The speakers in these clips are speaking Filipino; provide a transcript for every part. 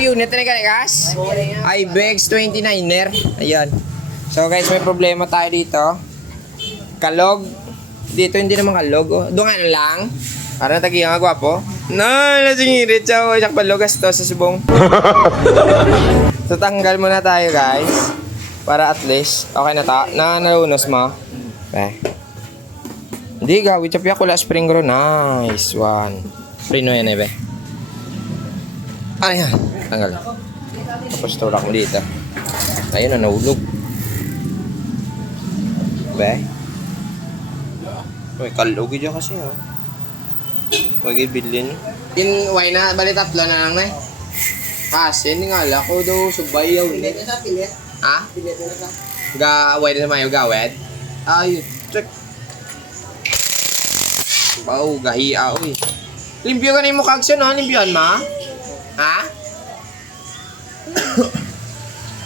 Ay, unit na guys. Ibex 29er. Ayan. So guys, may problema tayo dito. Kalog. Dito hindi naman kalog. Oh. Dungan lang. Para tagihan nga gwapo. No, nasingirit siya. Isang palugas to sa subong. So tanggal muna tayo guys. Para at least, okay na ta. Nalunos mo. Okay. Hindi, gawin siya kula spring roll. Nice one. Prino yan be. Ayan. Tanggal. Tapos tulak mo dito. Ayun na, nahulog. Be. Uy, kalog dyan kasi ha. Huwag ibilin. Why na? Bali tatlo na lang na eh. Kasi, ningala ko daw subayaw. Pilit na pilit. Ha? Pilit na sa. Gawin na mayo gawin? Ayun. Check. Wow, gahiya uy. Limpyo ka na yung mukha aksyon ha? Limpyoan ma? Ha?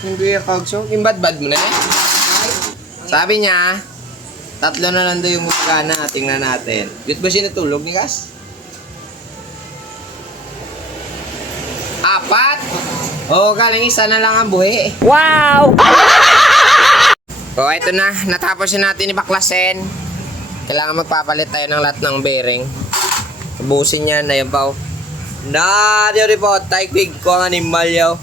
Limpyo yung kagsyon? Yung bad-bad mo na eh? Sabi niya, tatlo na lang daw yung gumagana. Tingnan natin. Dito ba siya natulog ni Kas? 4? Oo, galing isa na lang ang buhi. Wow! So, ito na. Natapos na natin ibaklasin. Kailangan magpapalit tayo ng lahat ng bearing. Ubusin yan. Ayan pa oh. Na, diyo po. Taigpig ko ang animal yaw.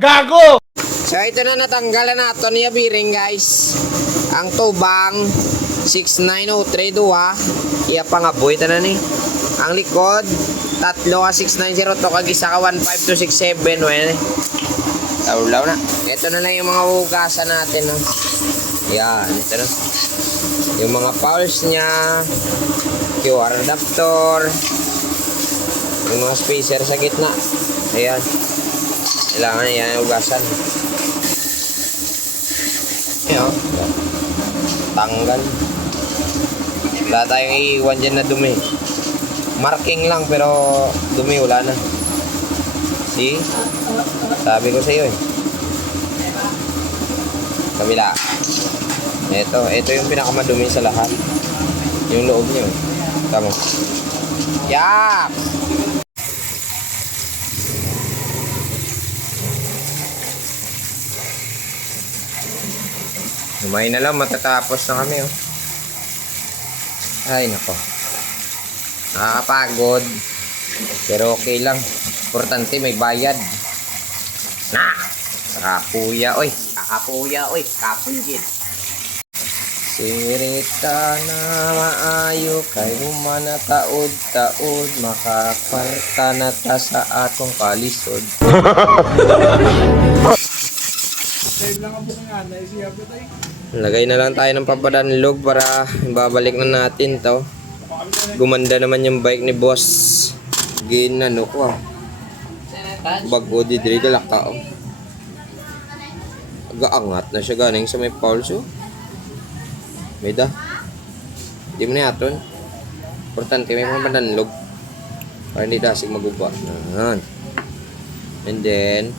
Gago! So, ito na natanggalan nato niya bearing guys. Ang tubang 6903 duha. Iya pa nga boy. Ito na ni. Ang likod, tatlo ka 690 to kag isa ka 15267 wen. Law na. Ito na lang yung mga hugasan natin no. Yan, ito na. Yung mga pulse niya, QR adapter, yung mga spacer sa gitna. Ayan. Kailangan yan yung hugasan. Ayan. Tanggal. Wala tayong iiwan dyan na dumi. Marking lang pero dumi wala na. See? Sabi ko sa iyo eh. Kabila. Ito yung pinakamadumi sa lahat. Yung loob niyo. Tama. Yak! Lumay na lang, matatapos na kami oh. Ay nako. Nakakapagod. Pero okay lang. Importante may bayad. Na! Kakapuya, oy. Kakapuya, oy. Kapuyid. Sirita na maayo kay humana taod-taod makaparta na ta sa atong kalisod. Lagay na lang tayo ng papadanlog para babalik na natin to. Gumanda naman yung bike ni boss. Ginano ko ah. Bago di diri galaka oh. Agaangat na siya ganing sa may pulse oh. Meda. Di mo na yaton. Importante may papadanlog. Para hindi dasig maguba. Ayan. And then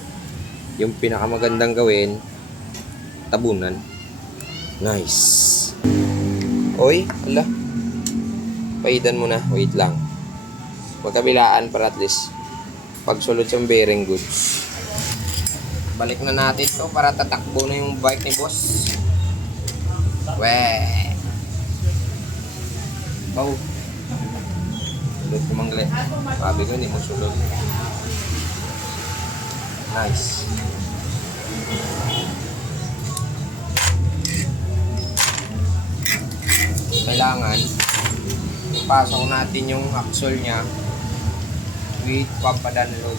yung pinakamagandang gawin, tabunan. Nice. Oy, ala. Paidan mo na. Wait lang. Magkabilaan para at least pagsulod sa bearing good. Balik na natin to para tatakbo na yung bike ni boss. Weh. Wow. Sulod ko mangle. Sabi ko hindi mo sulod. Nice. Kailangan ipasok natin yung axle nya with papadanlog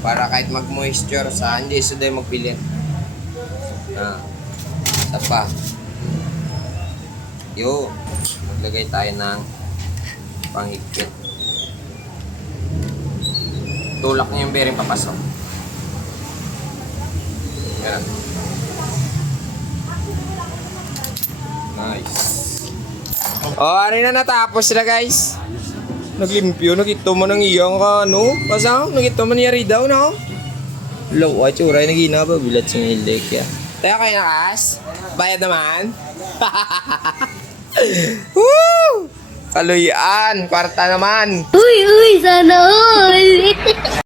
para kahit mag-moisture sa hindi isa day magpilit. Isa pa. Yo, maglagay tayo ng panghigpit. Tulak niyo yung bearing papasok. Yan. Nice. Oh, ari na natapos na guys. Naglimpyo, nakita mo ng iyang ka, no? Pasang, nakita mo niya rin daw, no? Low, ay churay, nagina ba? Bilat sa hilik, ya. Tayo kayo nakas? Bayad naman? Woo! Kaluyan, kwarta naman. Uy, sana all.